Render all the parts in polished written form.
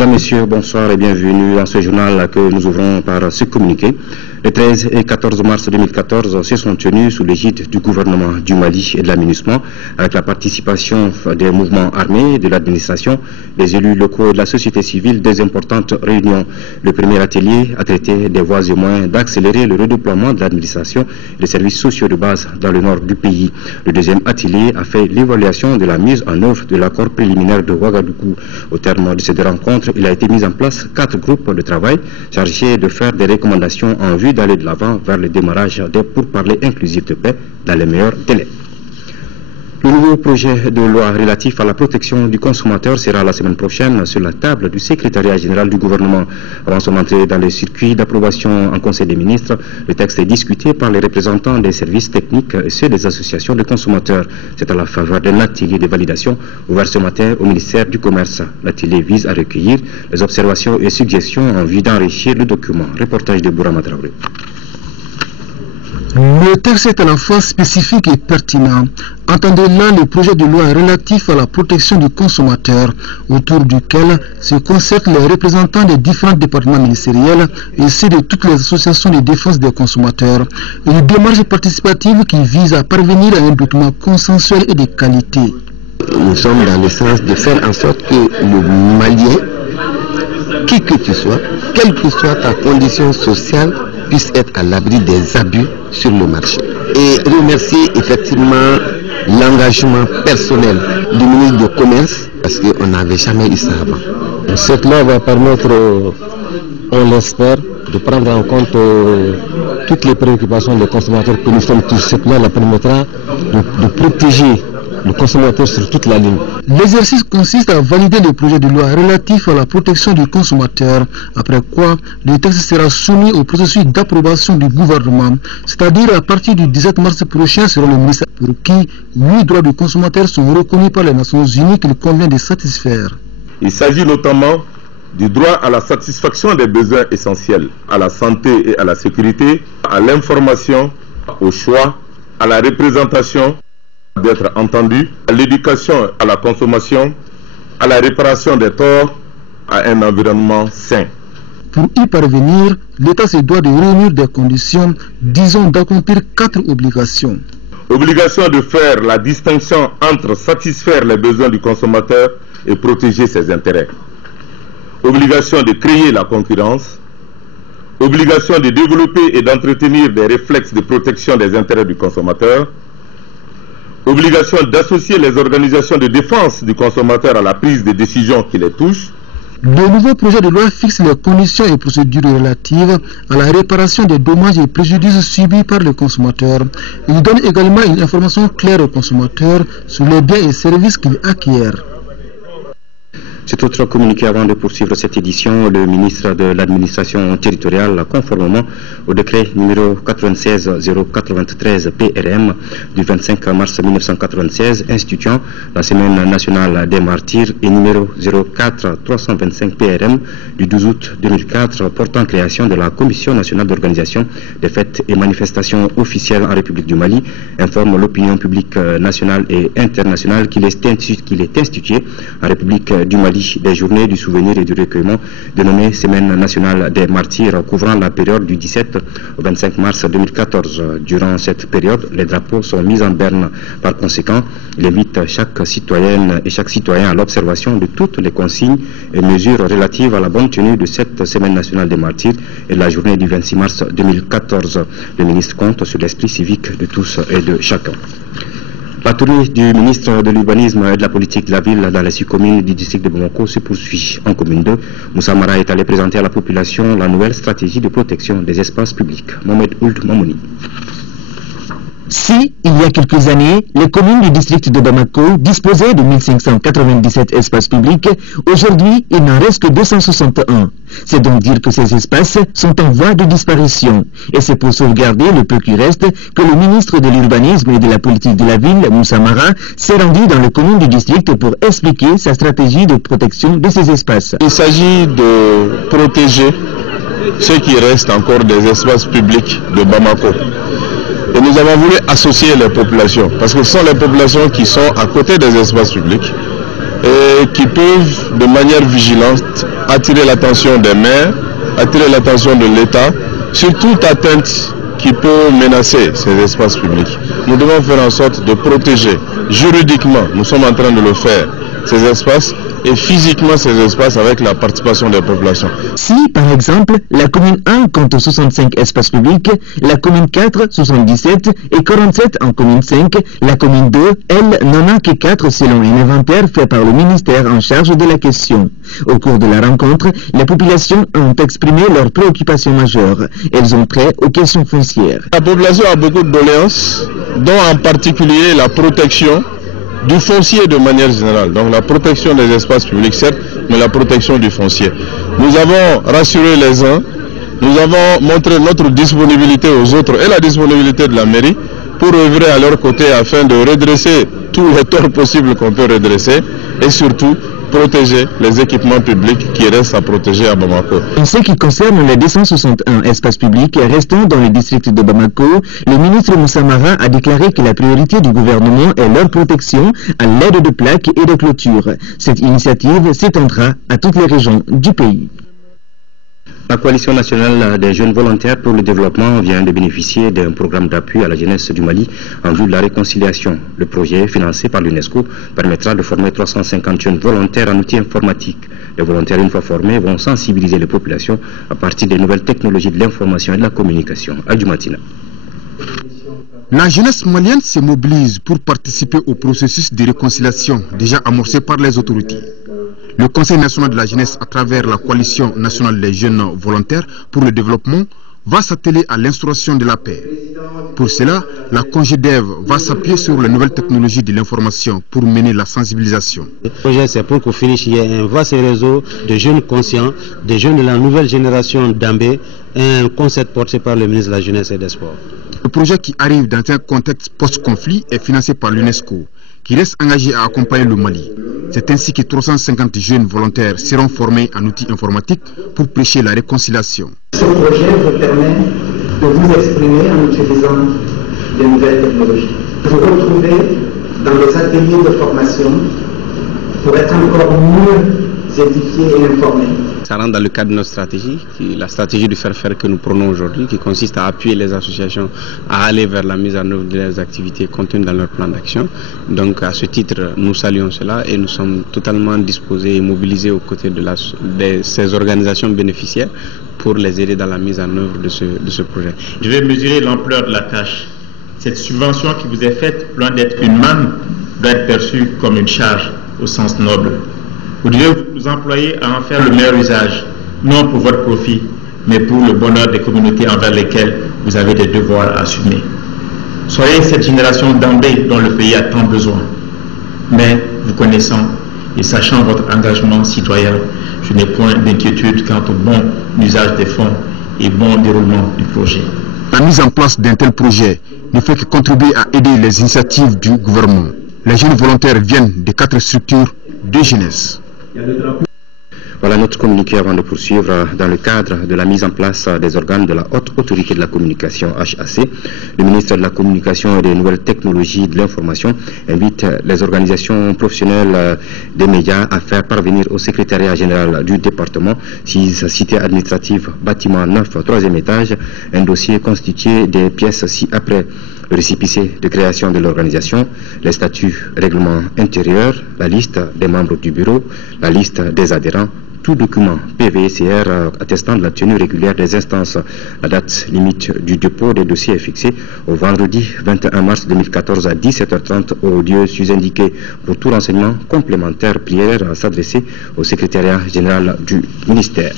Mesdames, Messieurs, bonsoir et bienvenue dans ce journal que nous ouvrons par ce communiqué. Les 13 et 14 mars 2014 se sont tenus sous l'égide du gouvernement du Mali et de la MINUSMA, avec la participation des mouvements armés, de l'administration, des élus locaux et de la société civile, des importantes réunions. Le premier atelier a traité des voies et moyens d'accélérer le redéploiement de l'administration et des services sociaux de base dans le nord du pays. Le deuxième atelier a fait l'évaluation de la mise en œuvre de l'accord préliminaire de Ouagadougou. Au terme de cette rencontre, il a été mis en place 4 groupes de travail chargés de faire des recommandations en vue d'aller de l'avant vers le démarrage des pourparlers inclusifs de paix dans les meilleurs délais. Le nouveau projet de loi relatif à la protection du consommateur sera la semaine prochaine sur la table du secrétariat général du gouvernement. Avant son entrée dans le circuit d'approbation en Conseil des ministres, le texte est discuté par les représentants des services techniques et ceux des associations de consommateurs. C'est à la faveur d'un atelier de validation ouvert ce matin au ministère du Commerce. L'atelier vise à recueillir les observations et suggestions en vue d'enrichir le document. Reportage de Bourama Traoré. Le texte est à la fois spécifique et pertinent. Entendez là le projet de loi relatif à la protection du consommateur, autour duquel se concertent les représentants des différents départements ministériels et ceux de toutes les associations de défense des consommateurs. Une démarche participative qui vise à parvenir à un document consensuel et de qualité. Nous sommes dans le sens de faire en sorte que le Malien, qui que tu sois, quelle que soit ta condition sociale, puisse être à l'abri des abus sur le marché. Et remercier effectivement l'engagement personnel du ministre du Commerce, parce qu'on n'avait jamais eu ça avant. Cette loi va permettre, on l'espère, de prendre en compte toutes les préoccupations des consommateurs que nous sommes tous. Cette loi la permettra de protéger le consommateur sur toute la ligne. L'exercice consiste à valider le projet de loi relatif à la protection du consommateur, après quoi le texte sera soumis au processus d'approbation du gouvernement, c'est-à-dire à partir du 17 mars prochain selon le ministère, pour qui 8 droits du consommateur sont reconnus par les Nations Unies qu'il convient de satisfaire. Il s'agit notamment du droit à la satisfaction des besoins essentiels, à la santé et à la sécurité, à l'information, au choix, à la représentation, d'être entendu, à l'éducation, à la consommation, à la réparation des torts, à un environnement sain. Pour y parvenir, l'État se doit de réunir des conditions, disons d'accomplir 4 obligations. Obligation de faire la distinction entre satisfaire les besoins du consommateur et protéger ses intérêts. Obligation de créer la concurrence. Obligation de développer et d'entretenir des réflexes de protection des intérêts du consommateur. Obligation d'associer les organisations de défense du consommateur à la prise des décisions qui les touchent. Le nouveau projet de loi fixe les conditions et procédures relatives à la réparation des dommages et préjudices subis par le consommateur. Il donne également une information claire au consommateur sur les biens et services qu'il acquiert. Cet autre communiqué avant de poursuivre cette édition, le ministre de l'administration territoriale, conformément au décret numéro 96-093 PRM du 25 mars 1996 instituant la semaine nationale des martyrs et numéro 04-325 PRM du 12 août 2004 portant création de la Commission nationale d'organisation des fêtes et manifestations officielles en République du Mali, informe l'opinion publique nationale et internationale qu'il est institué en République du Mali des journées du souvenir et du recueillement dénommées Semaine nationale des martyrs couvrant la période du 17 au 25 mars 2014. Durant cette période, les drapeaux sont mis en berne. Par conséquent, il invite chaque citoyenne et chaque citoyen à l'observation de toutes les consignes et mesures relatives à la bonne tenue de cette Semaine nationale des martyrs et de la journée du 26 mars 2014. Le ministre compte sur l'esprit civique de tous et de chacun. La tournée du ministre de l'Urbanisme et de la Politique de la Ville dans les 6 communes du district de Bamako se poursuit. En commune 2, Moussa Mara est allé présenter à la population la nouvelle stratégie de protection des espaces publics. Mohamed Ould Mamouni. Si, il y a quelques années, les communes du district de Bamako disposaient de 1597 espaces publics, aujourd'hui, il n'en reste que 261. C'est donc dire que ces espaces sont en voie de disparition. Et c'est pour sauvegarder le peu qui reste que le ministre de l'Urbanisme et de la Politique de la Ville, Moussa Mara, s'est rendu dans les communes du district pour expliquer sa stratégie de protection de ces espaces. Il s'agit de protéger ce qui reste encore des espaces publics de Bamako. Et nous avons voulu associer les populations, parce que ce sont les populations qui sont à côté des espaces publics et qui peuvent, de manière vigilante, attirer l'attention des maires, attirer l'attention de l'État sur toute atteinte qui peut menacer ces espaces publics. Nous devons faire en sorte de protéger juridiquement, nous sommes en train de le faire, ces espaces et physiquement ces espaces avec la participation des populations. Si, par exemple, la commune 1 compte 65 espaces publics, la commune 4, 77 et 47 en commune 5, la commune 2, elle, n'en a que 4 selon un inventaire fait par le ministère en charge de la question. Au cours de la rencontre, les populations ont exprimé leurs préoccupations majeures. Elles ont trait aux questions foncières. La population a beaucoup de doléances, dont en particulier la protection du foncier de manière générale. Donc la protection des espaces publics, certes, mais la protection du foncier. Nous avons rassuré les uns, nous avons montré notre disponibilité aux autres et la disponibilité de la mairie pour œuvrer à leur côté afin de redresser tous les torts possibles qu'on peut redresser et surtout protéger les équipements publics qui restent à protéger à Bamako. En ce qui concerne les 261 espaces publics restants dans le district de Bamako, le ministre Moussa Mara a déclaré que la priorité du gouvernement est leur protection à l'aide de plaques et de clôtures. Cette initiative s'étendra à toutes les régions du pays. La Coalition nationale des jeunes volontaires pour le développement vient de bénéficier d'un programme d'appui à la jeunesse du Mali en vue de la réconciliation. Le projet, financé par l'UNESCO, permettra de former 350 jeunes volontaires en outils informatiques. Les volontaires, une fois formés, vont sensibiliser les populations à partir des nouvelles technologies de l'information et de la communication. Adjumatina. La jeunesse malienne se mobilise pour participer au processus de réconciliation déjà amorcé par les autorités. Le Conseil national de la jeunesse, à travers la Coalition nationale des jeunes volontaires pour le développement, va s'atteler à l'instauration de la paix. Pour cela, la CONGEDEV va s'appuyer sur les nouvelles technologies de l'information pour mener la sensibilisation. Le projet, c'est pour qu'au finish, il y ait un vaste réseau de jeunes conscients, des jeunes de la nouvelle génération d'Ambé, un concept porté par le ministre de la Jeunesse et des Sports. Le projet, qui arrive dans un contexte post-conflit, est financé par l'UNESCO, qui reste engagé à accompagner le Mali. C'est ainsi que 350 jeunes volontaires seront formés en outils informatiques pour prêcher la réconciliation. Ce projet vous permet de vous exprimer en utilisant de nouvelles technologies. Vous retrouvez dans les ateliers de formation pour être encore mieux édifié et informé. Ça rentre dans le cadre de notre stratégie, la stratégie du faire-faire que nous prenons aujourd'hui, qui consiste à appuyer les associations à aller vers la mise en œuvre de leurs activités contenues dans leur plan d'action. Donc à ce titre, nous saluons cela et nous sommes totalement disposés et mobilisés aux côtés de ces organisations bénéficiaires pour les aider dans la mise en œuvre de ce projet. Je vais mesurer l'ampleur de la tâche. Cette subvention qui vous est faite, loin d'être une manne, doit être perçue comme une charge au sens noble. Vous devez vous employer à en faire le meilleur usage, non pour votre profit, mais pour le bonheur des communautés envers lesquelles vous avez des devoirs à assumer. Soyez cette génération d'Ambé dont le pays a tant besoin. Mais vous connaissant et sachant votre engagement citoyen, je n'ai point d'inquiétude quant au bon usage des fonds et bon déroulement du projet. La mise en place d'un tel projet ne fait que contribuer à aider les initiatives du gouvernement. Les jeunes volontaires viennent de 4 structures de jeunesse. Voilà notre communiqué avant de poursuivre. Dans le cadre de la mise en place des organes de la Haute Autorité de la Communication HAC, le ministre de la Communication et des Nouvelles Technologies de l'Information invite les organisations professionnelles des médias à faire parvenir au secrétariat général du département, cité administrative, bâtiment 9, 3e étage, un dossier constitué des pièces ci-après: le récépissé de création de l'organisation, les statuts, règlements intérieurs, la liste des membres du bureau, la liste des adhérents, tout document PVCR attestant de la tenue régulière des instances. La date limite du dépôt des dossiers est fixée au vendredi 21 mars 2014 à 17h30 au lieu sus-indiqué. Pour tout renseignement complémentaire, prière à s'adresser au secrétariat général du ministère.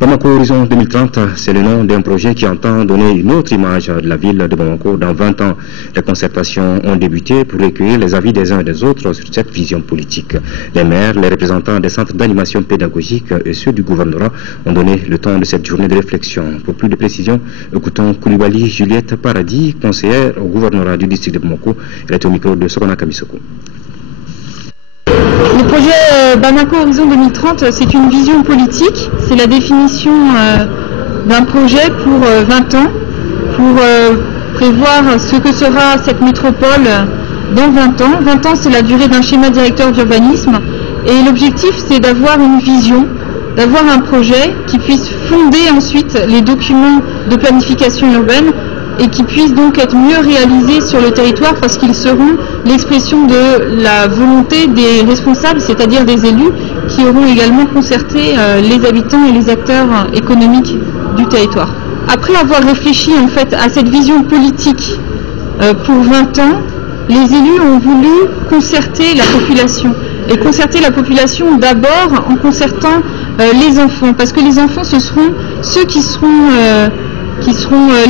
Bamako Horizon 2030, c'est le nom d'un projet qui entend donner une autre image de la ville de Bamako dans 20 ans. Les concertations ont débuté pour recueillir les avis des uns et des autres sur cette vision politique. Les maires, les représentants des centres d'animation pédagogique et ceux du gouvernorat ont donné le temps de cette journée de réflexion. Pour plus de précisions, écoutons Koulibaly Juliette Paradis, conseillère au gouvernorat du district de Bamako. Elle est au micro de Sokona Kamisoko. Le projet Bamako Horizon 2030, c'est une vision politique, c'est la définition d'un projet pour 20 ans, pour prévoir ce que sera cette métropole dans 20 ans. 20 ans, c'est la durée d'un schéma directeur d'urbanisme et l'objectif, c'est d'avoir une vision d'avoir un projet qui puisse fonder ensuite les documents de planification urbaine et qui puissent donc être mieux réalisés sur le territoire parce qu'ils seront l'expression de la volonté des responsables, c'est-à-dire des élus, qui auront également concerté les habitants et les acteurs économiques du territoire. Après avoir réfléchi en fait à cette vision politique pour 20 ans, les élus ont voulu concerter la population. Et concerter la population d'abord en concertant les enfants, parce que les enfants ce seront ceux qui seront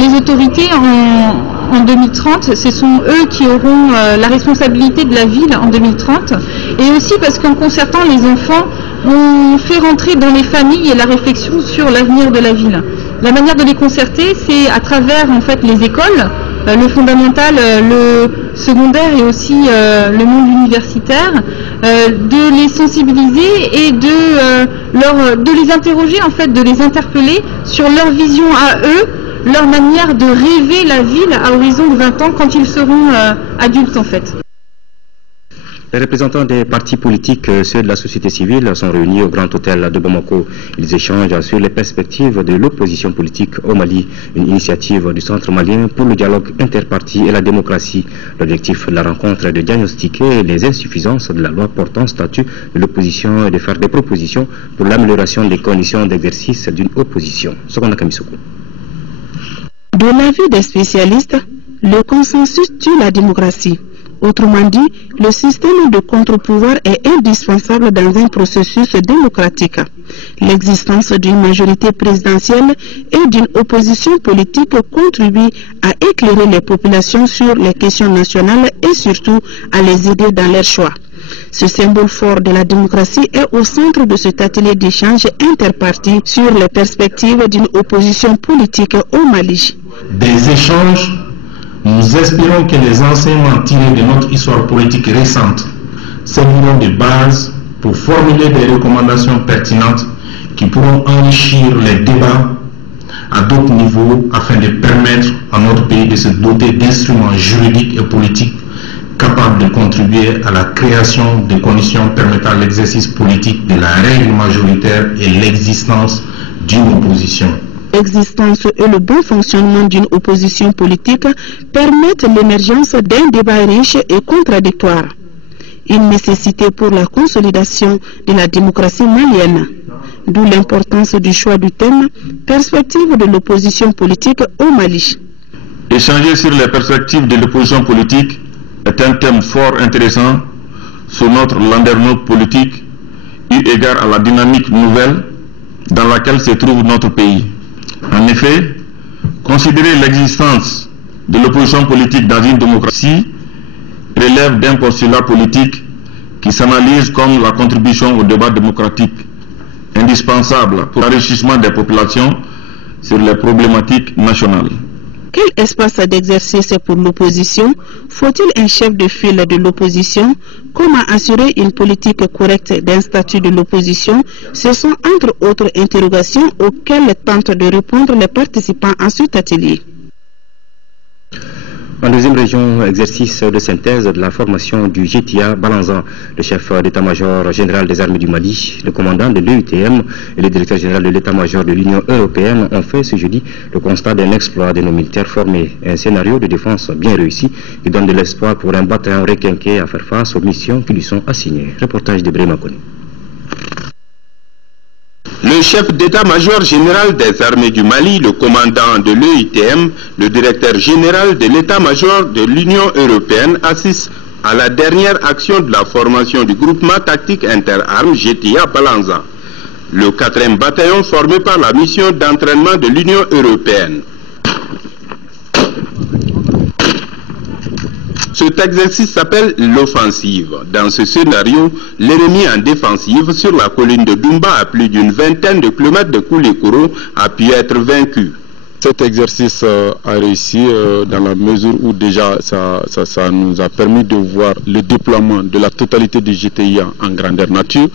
les autorités en 2030, ce sont eux qui auront la responsabilité de la ville en 2030, et aussi parce qu'en concertant les enfants, on fait rentrer dans les familles la réflexion sur l'avenir de la ville. La manière de les concerter, c'est à travers en fait les écoles, le fondamental, le secondaire et aussi le monde universitaire, de les sensibiliser et de les interroger en fait, de les interpeller sur leur vision à eux, leur manière de rêver la ville à horizon de 20 ans quand ils seront adultes en fait. Les représentants des partis politiques, ceux de la société civile, sont réunis au Grand Hôtel de Bamako. Ils échangent sur les perspectives de l'opposition politique au Mali, une initiative du Centre malien pour le dialogue interparti et la démocratie. L'objectif de la rencontre est de diagnostiquer les insuffisances de la loi portant statut de l'opposition et de faire des propositions pour l'amélioration des conditions d'exercice d'une opposition. De l'avis des spécialistes, le consensus tue la démocratie. Autrement dit, le système de contre-pouvoir est indispensable dans un processus démocratique. L'existence d'une majorité présidentielle et d'une opposition politique contribue à éclairer les populations sur les questions nationales et surtout à les aider dans leurs choix. Ce symbole fort de la démocratie est au centre de cet atelier d'échange interparti sur les perspectives d'une opposition politique au Mali. Des échanges. Nous espérons que les enseignements tirés de notre histoire politique récente serviront de base pour formuler des recommandations pertinentes qui pourront enrichir les débats à d'autres niveaux afin de permettre à notre pays de se doter d'instruments juridiques et politiques capables de contribuer à la création de conditions permettant l'exercice politique de la règle majoritaire et l'existence d'une opposition. L'existence et le bon fonctionnement d'une opposition politique permettent l'émergence d'un débat riche et contradictoire. Une nécessité pour la consolidation de la démocratie malienne. D'où l'importance du choix du thème « Perspective de l'opposition politique au Mali ». Échanger sur les perspectives de l'opposition politique est un thème fort intéressant sur notre landerneau politique eu égard à la dynamique nouvelle dans laquelle se trouve notre pays. En effet, considérer l'existence de l'opposition politique dans une démocratie relève d'un postulat politique qui s'analyse comme la contribution au débat démocratique, indispensable pour l'enrichissement des populations sur les problématiques nationales. Quel espace d'exercice pour l'opposition? Faut-il un chef de file de l'opposition? Comment assurer une politique correcte d'un statut de l'opposition? Ce sont entre autres interrogations auxquelles tentent de répondre les participants à cet atelier. En deuxième région, exercice de synthèse de la formation du GTA Balanzan. Le chef d'état-major général des armées du Mali, le commandant de l'EUTM et le directeur général de l'état-major de l'Union européenne ont fait ce jeudi le constat d'un exploit de nos militaires formés. Un scénario de défense bien réussi qui donne de l'espoir pour un bataillon requinqué à faire face aux missions qui lui sont assignées. Reportage de Brémakoni. Le chef d'état-major général des armées du Mali, le commandant de l'EUTM, le directeur général de l'état-major de l'Union européenne assistent à la dernière action de la formation du groupement tactique interarmes GTA Balanzan, le 4e bataillon formé par la mission d'entraînement de l'Union européenne. Cet exercice s'appelle l'offensive. Dans ce scénario, l'ennemi en défensive sur la colline de Dumba à plus d'une vingtaine de kilomètres de Koulikoro a pu être vaincu. Cet exercice a réussi dans la mesure où déjà ça nous a permis de voir le déploiement de la totalité du GTIA en grandeur nature.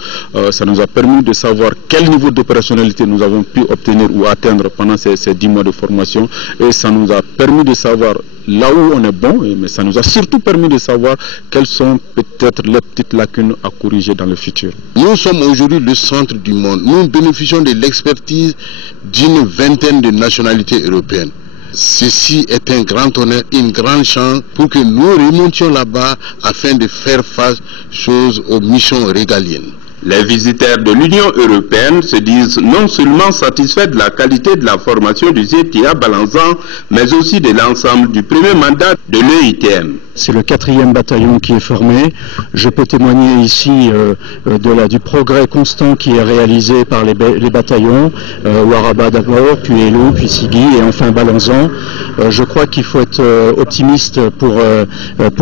Ça nous a permis de savoir quel niveau d'opérationnalité nous avons pu obtenir ou atteindre pendant ces 10 mois de formation. Et ça nous a permis de savoir là où on est bon, mais ça nous a surtout permis de savoir quelles sont peut-être les petites lacunes à corriger dans le futur. Nous sommes aujourd'hui le centre du monde. Nous bénéficions de l'expertise d'une vingtaine de nationalités européennes. Ceci est un grand honneur, une grande chance pour que nous remontions là-bas afin de faire face aux missions régaliennes. Les visiteurs de l'Union européenne se disent non seulement satisfaits de la qualité de la formation du GTA Balanzan, mais aussi de l'ensemble du premier mandat de l'EITM. C'est le 4e bataillon qui est formé. Je peux témoigner ici du progrès constant qui est réalisé par les bataillons, Waraba d'abord, puis Elo, puis Sigui et enfin Balanzan. Je crois qu'il faut être optimiste pour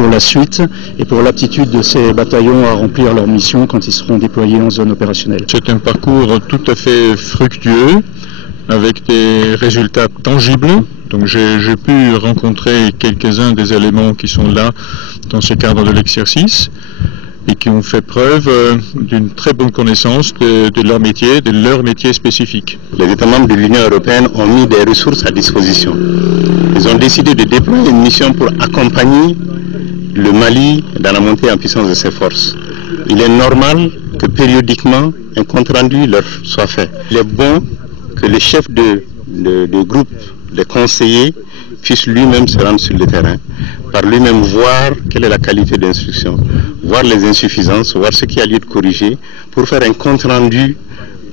la suite et pour l'aptitude de ces bataillons à remplir leur mission quand ils seront déployés en zone opérationnelle. C'est un parcours tout à fait fructueux, avec des résultats tangibles. Donc j'ai pu rencontrer quelques-uns des éléments qui sont là dans ce cadre de l'exercice et qui ont fait preuve d'une très bonne connaissance de leur métier spécifique. Les États membres de l'Union européenne ont mis des ressources à disposition. Ils ont décidé de déployer une mission pour accompagner le Mali dans la montée en puissance de ses forces. Il est normal que périodiquement un compte-rendu leur soit fait. Il est bon que le chef de groupe, les conseillers, puisse lui-même se rendre sur le terrain, par lui-même voir quelle est la qualité d'instruction, voir les insuffisances, voir ce qu'il y a lieu de corriger, pour faire un compte-rendu,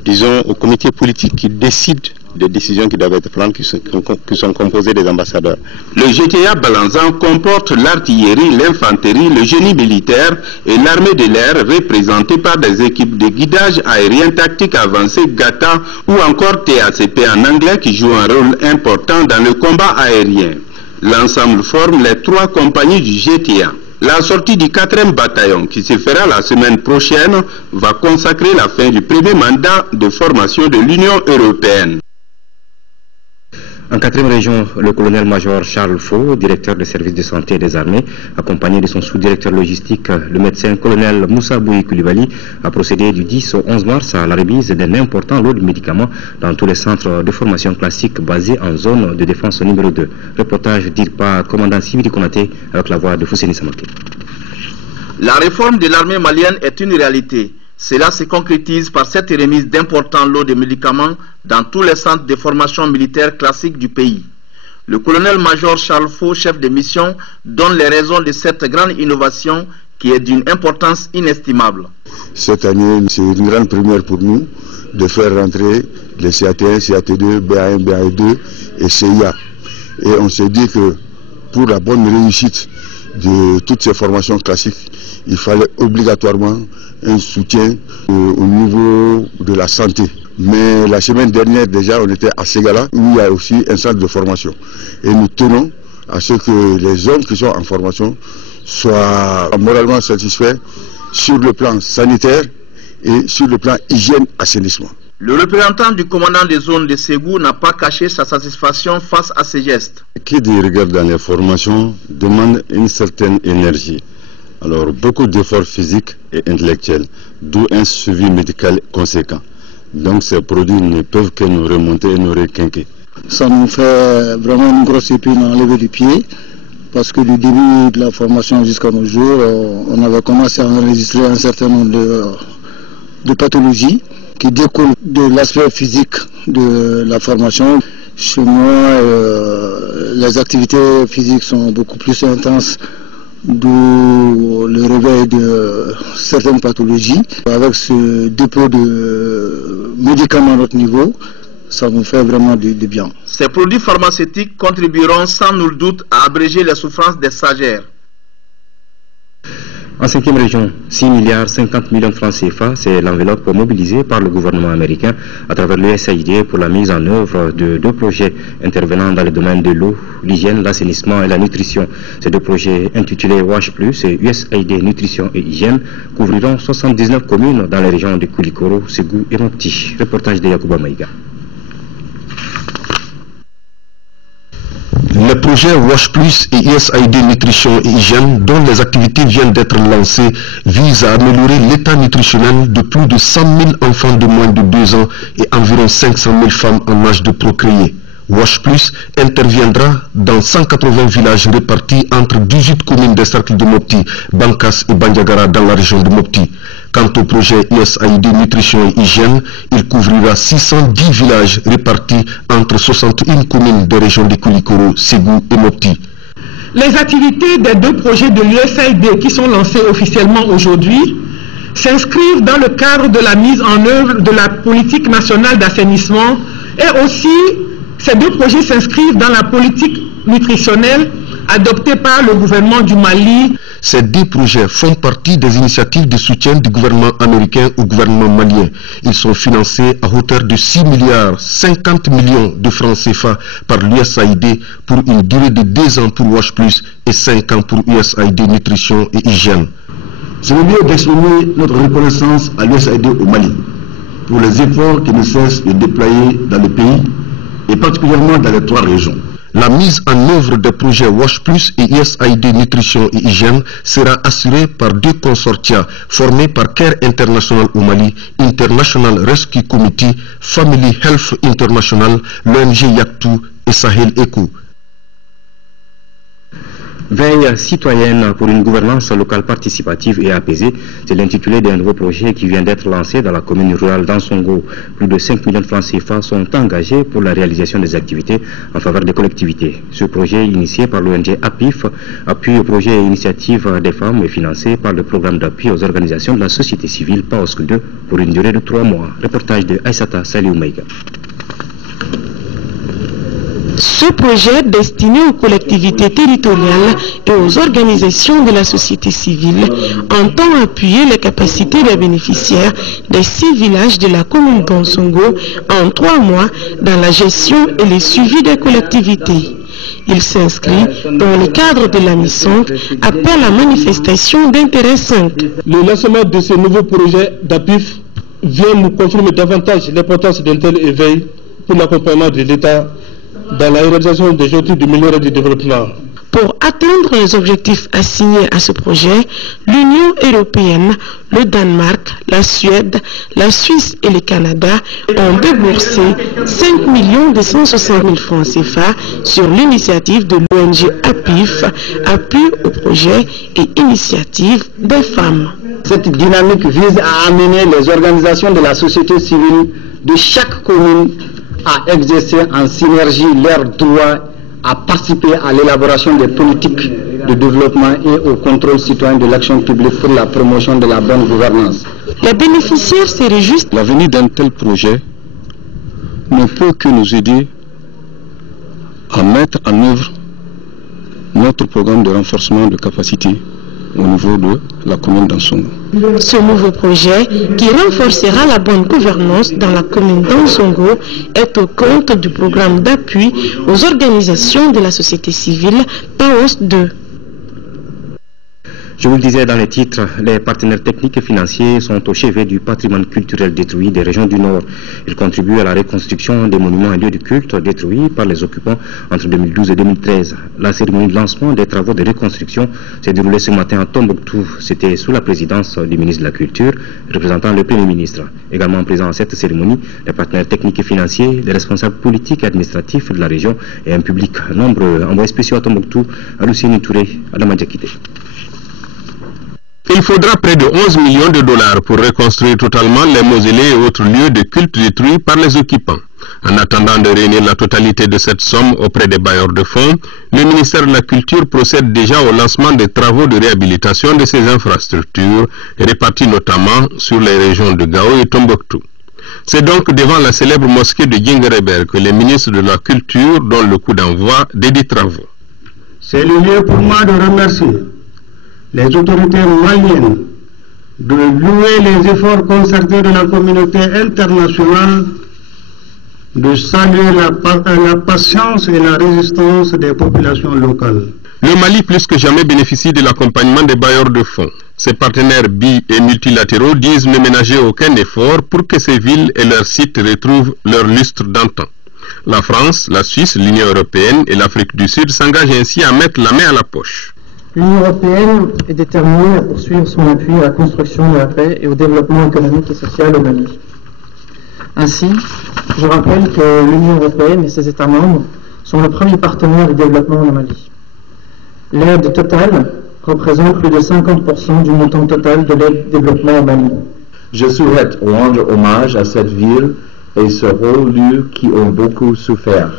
disons, au comité politique qui décide des décisions qui doivent être prises, qui sont composées des ambassadeurs. Le GTA Balanzan comporte l'artillerie, l'infanterie, le génie militaire et l'armée de l'air représentée par des équipes de guidage aérien tactique avancé GATA ou encore TACP en anglais qui jouent un rôle important dans le combat aérien. L'ensemble forme les 3 compagnies du GTA. La sortie du 4e bataillon, qui se fera la semaine prochaine, va consacrer la fin du premier mandat de formation de l'Union européenne. En 4e région, le colonel-major Charles Faux, directeur des services de santé des armées, accompagné de son sous-directeur logistique, le médecin colonel Moussa Bouy Koulibaly, a procédé du 10 au 11 mars à la remise d'un important lot de médicaments dans tous les centres de formation classique basés en zone de défense numéro 2. Reportage dit par commandant Sividi Konaté avec la voix de Fousseni Samake. La réforme de l'armée malienne est une réalité. Cela se concrétise par cette remise d'importants lots de médicaments dans tous les centres de formation militaire classique du pays. Le colonel-major Charles Faux, chef de mission, donne les raisons de cette grande innovation qui est d'une importance inestimable. Cette année, c'est une grande première pour nous de faire rentrer les CAT1, CAT2, BA1, BA2 et CIA. Et on s'est dit que pour la bonne réussite de toutes ces formations classiques, il fallait obligatoirement un soutien au niveau de la santé. Mais la semaine dernière déjà on était à Ségala où il y a aussi un centre de formation. Et nous tenons à ce que les hommes qui sont en formation soient moralement satisfaits sur le plan sanitaire et sur le plan hygiène-assainissement. Le représentant du commandant des zones de Ségou n'a pas caché sa satisfaction face à ces gestes. Qui dit rigueur dans les formations demande une certaine énergie. Alors beaucoup d'efforts physiques et intellectuels, d'où un suivi médical conséquent. Donc ces produits ne peuvent que nous remonter et nous requinquer. Ça nous fait vraiment une grosse épine à enlever du pied, parce que du début de la formation jusqu'à nos jours, on avait commencé à enregistrer un certain nombre de pathologies qui découlent de l'aspect physique de la formation. Chez moi, les activités physiques sont beaucoup plus intenses, d'où le réveil de certaines pathologies. Avec ce dépôt de médicaments à notre niveau, ça nous fait vraiment du bien. Ces produits pharmaceutiques contribueront sans nul doute à abréger les souffrances des stagiaires. En 5e région, 6 milliards 50 millions de francs CFA, c'est l'enveloppe mobilisée par le gouvernement américain à travers l'USAID pour la mise en œuvre de 2 projets intervenant dans les domaines de l'eau, l'hygiène, l'assainissement et la nutrition. Ces 2 projets intitulés WASH+, et USAID Nutrition et Hygiène couvriront 79 communes dans les régions de Koulikoro, Ségou et Mopti. Reportage de Yacouba Maïga. Les projets WASH+, et USAID Nutrition et Hygiène, dont les activités viennent d'être lancées, visent à améliorer l'état nutritionnel de plus de 100 000 enfants de moins de 2 ans et environ 500 000 femmes en âge de procréer. WASH Plus interviendra dans 180 villages répartis entre 18 communes des cercles de Mopti, Bankas et Bandiagara dans la région de Mopti. Quant au projet USAID Nutrition et Hygiène, il couvrira 610 villages répartis entre 61 communes des régions de Koulikoro, Ségou et Mopti. Les activités des deux projets de l'USAID qui sont lancés officiellement aujourd'hui s'inscrivent dans le cadre de la mise en œuvre de la politique nationale d'assainissement et aussi ces deux projets s'inscrivent dans la politique nutritionnelle adoptée par le gouvernement du Mali. Ces deux projets font partie des initiatives de soutien du gouvernement américain au gouvernement malien. Ils sont financés à hauteur de 6 milliards 50 millions de francs CFA par l'USAID pour une durée de 2 ans pour WASH Plus et 5 ans pour USAID Nutrition et Hygiène. C'est le lieu d'exprimer notre reconnaissance à l'USAID au Mali pour les efforts qu'ils ne cessent de déployer dans le pays et particulièrement dans les 3 régions. La mise en œuvre des projets WASH Plus et USAID Nutrition et Hygiène sera assurée par 2 consortia formés par CARE International au Mali, International Rescue Committee, Family Health International, l'ONG Yaktou et Sahel Eco. Veille citoyenne pour une gouvernance locale participative et apaisée, c'est l'intitulé d'un nouveau projet qui vient d'être lancé dans la commune rurale d'Ansongo. Plus de 5 millions de francs CFA sont engagés pour la réalisation des activités en faveur des collectivités. Ce projet, initié par l'ONG APIF, appui au projet Initiative des femmes et financé par le programme d'appui aux organisations de la société civile PAOSC 2 pour une durée de 3 mois. Reportage de Aïssata Salioumaïga. Ce projet destiné aux collectivités territoriales et aux organisations de la société civile entend appuyer les capacités des bénéficiaires des 6 villages de la commune d'Ansongo en 3 mois dans la gestion et le suivi des collectivités. Il s'inscrit dans le cadre de la mission appel à manifestation d'intérêt simple. Le lancement de ce nouveau projet d'APIF vient nous confirmer davantage l'importance d'un tel éveil pour l'accompagnement de l'État dans la réalisation des objectifs du millénaire du développement. Pour atteindre les objectifs assignés à ce projet, l'Union européenne, le Danemark, la Suède, la Suisse et le Canada ont déboursé 5 260 000 francs CFA sur l'initiative de l'ONG APIF, appui au projet et initiative des femmes. Cette dynamique vise à amener les organisations de la société civile de chaque commune à exercer en synergie leur droit à participer à l'élaboration des politiques de développement et au contrôle citoyen de l'action publique pour la promotion de la bonne gouvernance. Les bénéficiaires se réjouissent. L'avenir d'un tel projet ne peut que nous aider à mettre en œuvre notre programme de renforcement de capacité au niveau de la commune d'Ansongo. Ce nouveau projet, qui renforcera la bonne gouvernance dans la commune d'Ansongo, est au compte du programme d'appui aux organisations de la société civile PAOS 2. Je vous le disais dans les titres, les partenaires techniques et financiers sont au chevet du patrimoine culturel détruit des régions du Nord. Ils contribuent à la reconstruction des monuments et lieux de culte détruits par les occupants entre 2012 et 2013. La cérémonie de lancement des travaux de reconstruction s'est déroulée ce matin à Tombouctou. C'était sous la présidence du ministre de la Culture, représentant le Premier ministre. Également présents à cette cérémonie, les partenaires techniques et financiers, les responsables politiques et administratifs de la région et un public nombreux. Envoyés spéciaux à Tombouctou, à Lucien Touré, à Damadjakité. Il faudra près de 11 millions de dollars pour reconstruire totalement les mausolées et autres lieux de culte détruits par les occupants. En attendant de réunir la totalité de cette somme auprès des bailleurs de fonds, le ministère de la Culture procède déjà au lancement des travaux de réhabilitation de ces infrastructures, réparties notamment sur les régions de Gao et Tombouctou. C'est donc devant la célèbre mosquée de Djinguereber que les ministres de la Culture donnent le coup d'envoi des dits travaux. C'est le lieu pour moi de remercier les autorités maliennes, de louer les efforts concertés de la communauté internationale, de saluer la patience et la résistance des populations locales. Le Mali plus que jamais bénéficie de l'accompagnement des bailleurs de fonds. Ses partenaires bi- et multilatéraux disent ne ménager aucun effort pour que ces villes et leurs sites retrouvent leur lustre d'antan. La France, la Suisse, l'Union européenne et l'Afrique du Sud s'engagent ainsi à mettre la main à la poche. L'Union européenne est déterminée à poursuivre son appui à la construction de la paix et au développement économique et social au Mali. Ainsi, Je rappelle que l'Union européenne et ses États membres sont le premier partenaire de développement au Mali. L'aide totale représente plus de 50% du montant total de l'aide développement au Mali. Je souhaite rendre hommage à cette ville et ce haut lieu qui ont beaucoup souffert.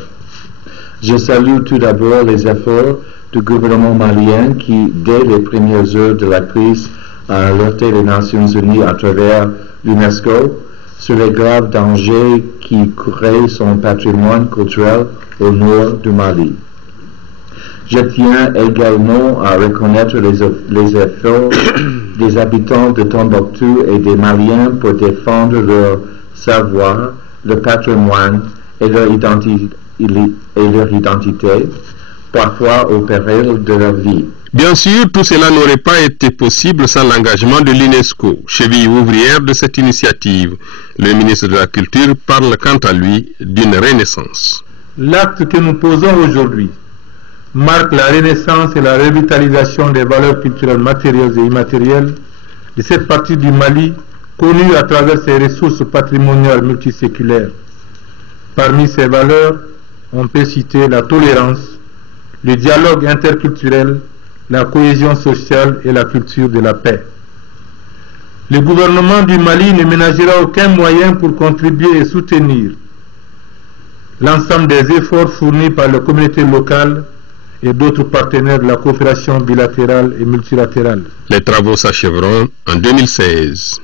Je salue tout d'abord les efforts du gouvernement malien qui, dès les premières heures de la crise, a alerté les Nations Unies à travers l'UNESCO sur les graves dangers qui couraient son patrimoine culturel au nord du Mali. Je tiens également à reconnaître les efforts des habitants de Tombouctou et des Maliens pour défendre leur savoir, leur patrimoine et leur identité, parfois au péril de leur vie. Bien sûr, tout cela n'aurait pas été possible sans l'engagement de l'UNESCO, cheville ouvrière de cette initiative. Le ministre de la Culture parle quant à lui d'une renaissance. L'acte que nous posons aujourd'hui marque la renaissance et la revitalisation des valeurs culturelles matérielles et immatérielles de cette partie du Mali connue à travers ses ressources patrimoniales multiséculaires. Parmi ces valeurs, on peut citer la tolérance, le dialogue interculturel, la cohésion sociale et la culture de la paix. Le gouvernement du Mali ne ménagera aucun moyen pour contribuer et soutenir l'ensemble des efforts fournis par la communauté locale et d'autres partenaires de la coopération bilatérale et multilatérale. Les travaux s'achèveront en 2016.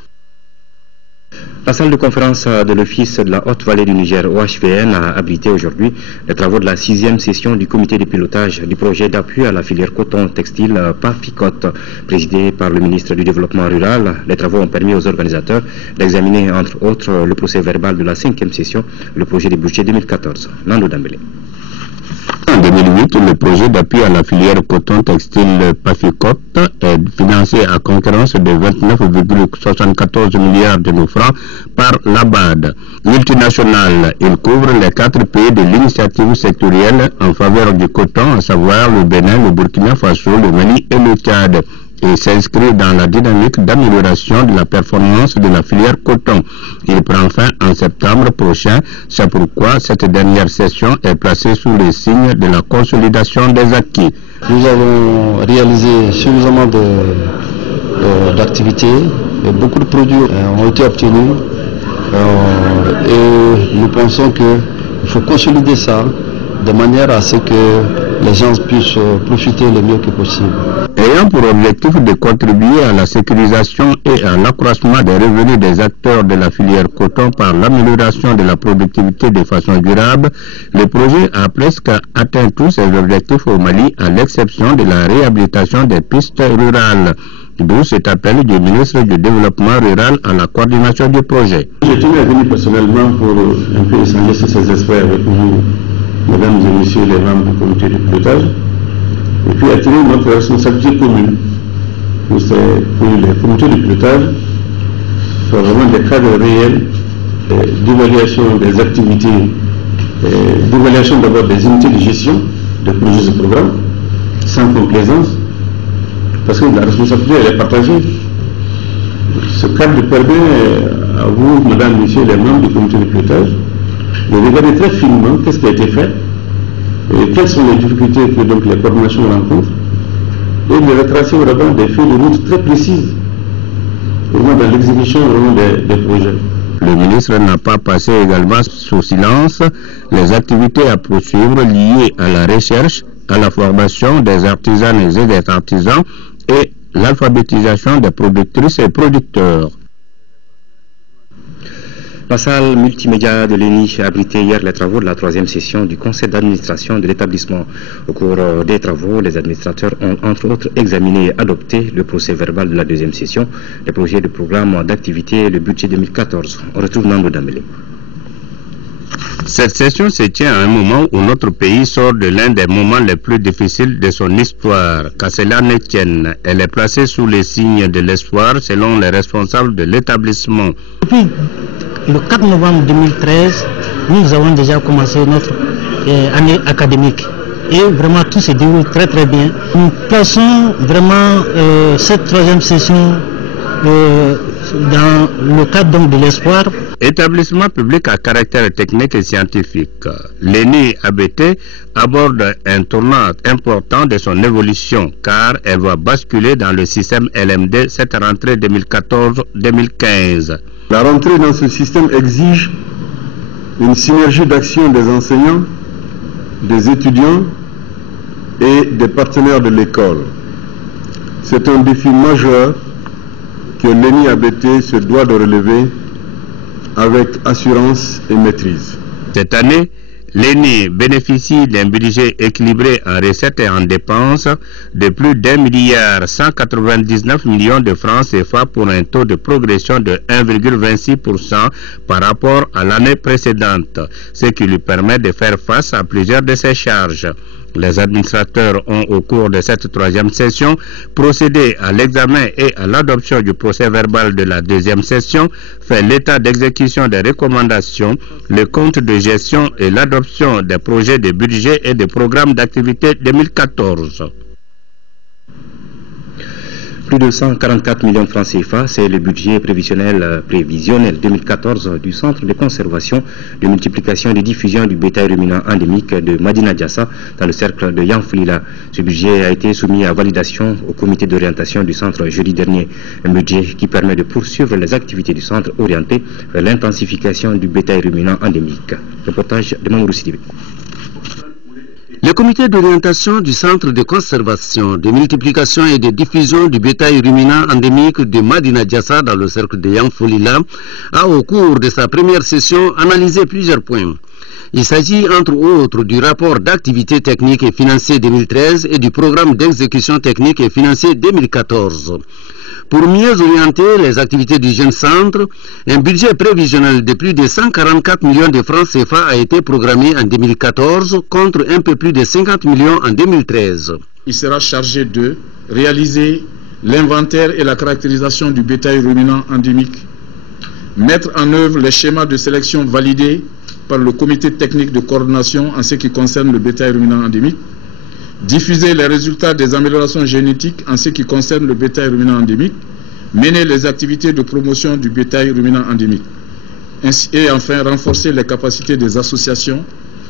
La salle de conférence de l'Office de la Haute-Vallée du Niger, OHVN, a abrité aujourd'hui les travaux de la 6e session du comité de pilotage du projet d'appui à la filière coton-textile PAFICOT, présidé par le ministre du Développement rural. Les travaux ont permis aux organisateurs d'examiner, entre autres, le procès verbal de la 5e session, le projet de budget 2014. Nando Dambélé. En 2008, le projet d'appui à la filière coton-textile PAFICOT est financé à concurrence de 29,74 milliards de nos francs par l'ABAD. Multinational, il couvre les 4 pays de l'initiative sectorielle en faveur du coton, à savoir le Bénin, le Burkina Faso, le Mali et le Tchad, et s'inscrit dans la dynamique d'amélioration de la performance de la filière coton. Il prend fin en septembre prochain, c'est pourquoi cette dernière session est placée sous les signes de la consolidation des acquis. Nous avons réalisé suffisamment d'activités, beaucoup de produits ont été obtenus et nous pensons qu'il faut consolider ça de manière à ce que les gens puissent profiter le mieux que possible. Ayant pour objectif de contribuer à la sécurisation et à l'accroissement des revenus des acteurs de la filière coton par l'amélioration de la productivité de façon durable, le projet a presque atteint tous ses objectifs au Mali, à l'exception de la réhabilitation des pistes rurales. D'où cet appel du ministre du Développement rural à la coordination du projet. Je tenais à venir personnellement pour un peu échanger sur ces aspects avec vous, mesdames et messieurs les membres du comité de pilotage, et puis attirer notre responsabilité commune pour les comités de pilotage sont vraiment des cadres réels d'évaluation des activités, d'évaluation d'abord des unités de gestion de projets et programmes, sans complaisance, parce que la responsabilité elle est partagée. Ce cadre permet à vous, mesdames et messieurs les membres du comité de pilotage, de regarder très finement qu'est-ce qui a été fait, et quelles sont les difficultés que donc les coordinations rencontrent, et de retracer vraiment des feuilles de route très précises dans l'exécution des projets. Le ministre n'a pas passé également sous silence les activités à poursuivre liées à la recherche, à la formation des artisanes et des artisans et l'alphabétisation des productrices et producteurs. La salle multimédia de l'ENI a abrité hier les travaux de la 3e session du conseil d'administration de l'établissement. Au cours des travaux, les administrateurs ont entre autres examiné et adopté le procès verbal de la 2e session, les projets de programme d'activité et le budget 2014. On retrouve Nando Dambélé. Cette session se tient à un moment où notre pays sort de l'un des moments les plus difficiles de son histoire. Qu'à cela ne tienne, elle est placée sous les signes de l'espoir selon les responsables de l'établissement. Depuis le 4 novembre 2013, nous avons déjà commencé notre année académique. Et vraiment tout se déroule très très bien. Nous plaçons vraiment cette 3e session dans le cadre donc de l'espoir, Établissement public à caractère technique et scientifique, l'ENI ABT aborde un tournant important de son évolution car elle va basculer dans le système LMD cette rentrée 2014-2015. La rentrée dans ce système exige une synergie d'action des enseignants, des étudiants et des partenaires de l'école. C'est un défi majeur que l'ENI ABT se doit de relever avec assurance et maîtrise. Cette année, l'ENI bénéficie d'un budget équilibré en recettes et en dépenses de plus d'1,199 milliard de francs CFA pour un taux de progression de 1,26% par rapport à l'année précédente, ce qui lui permet de faire face à plusieurs de ses charges. Les administrateurs ont, au cours de cette troisième session, procédé à l'examen et à l'adoption du procès-verbal de la deuxième session, fait l'état d'exécution des recommandations, le compte de gestion et l'adoption des projets de budget et des programmes d'activité 2014. Plus de 144 millions de francs CFA, c'est le budget prévisionnel 2014 du Centre de conservation, de multiplication et de diffusion du bétail ruminant endémique de Madina Diassa dans le cercle de Yanfoulila. Ce budget a été soumis à validation au comité d'orientation du centre jeudi dernier. Un budget qui permet de poursuivre les activités du centre orientées vers l'intensification du bétail ruminant endémique. Reportage de Mamoudou Sidibé. Le comité d'orientation du centre de conservation, de multiplication et de diffusion du bétail ruminant endémique de Madina Diassa dans le cercle de Yanfoulila a, au cours de sa première session, analysé plusieurs points. Il s'agit entre autres du rapport d'activité technique et financier 2013 et du programme d'exécution technique et financier 2014. Pour mieux orienter les activités du jeune centre, un budget prévisionnel de plus de 144 millions de francs CFA a été programmé en 2014 contre un peu plus de 50 millions en 2013. Il sera chargé de réaliser l'inventaire et la caractérisation du bétail ruminant endémique, mettre en œuvre les schémas de sélection validés par le comité technique de coordination en ce qui concerne le bétail ruminant endémique, diffuser les résultats des améliorations génétiques en ce qui concerne le bétail ruminant endémique, mener les activités de promotion du bétail ruminant endémique, et enfin renforcer les capacités des associations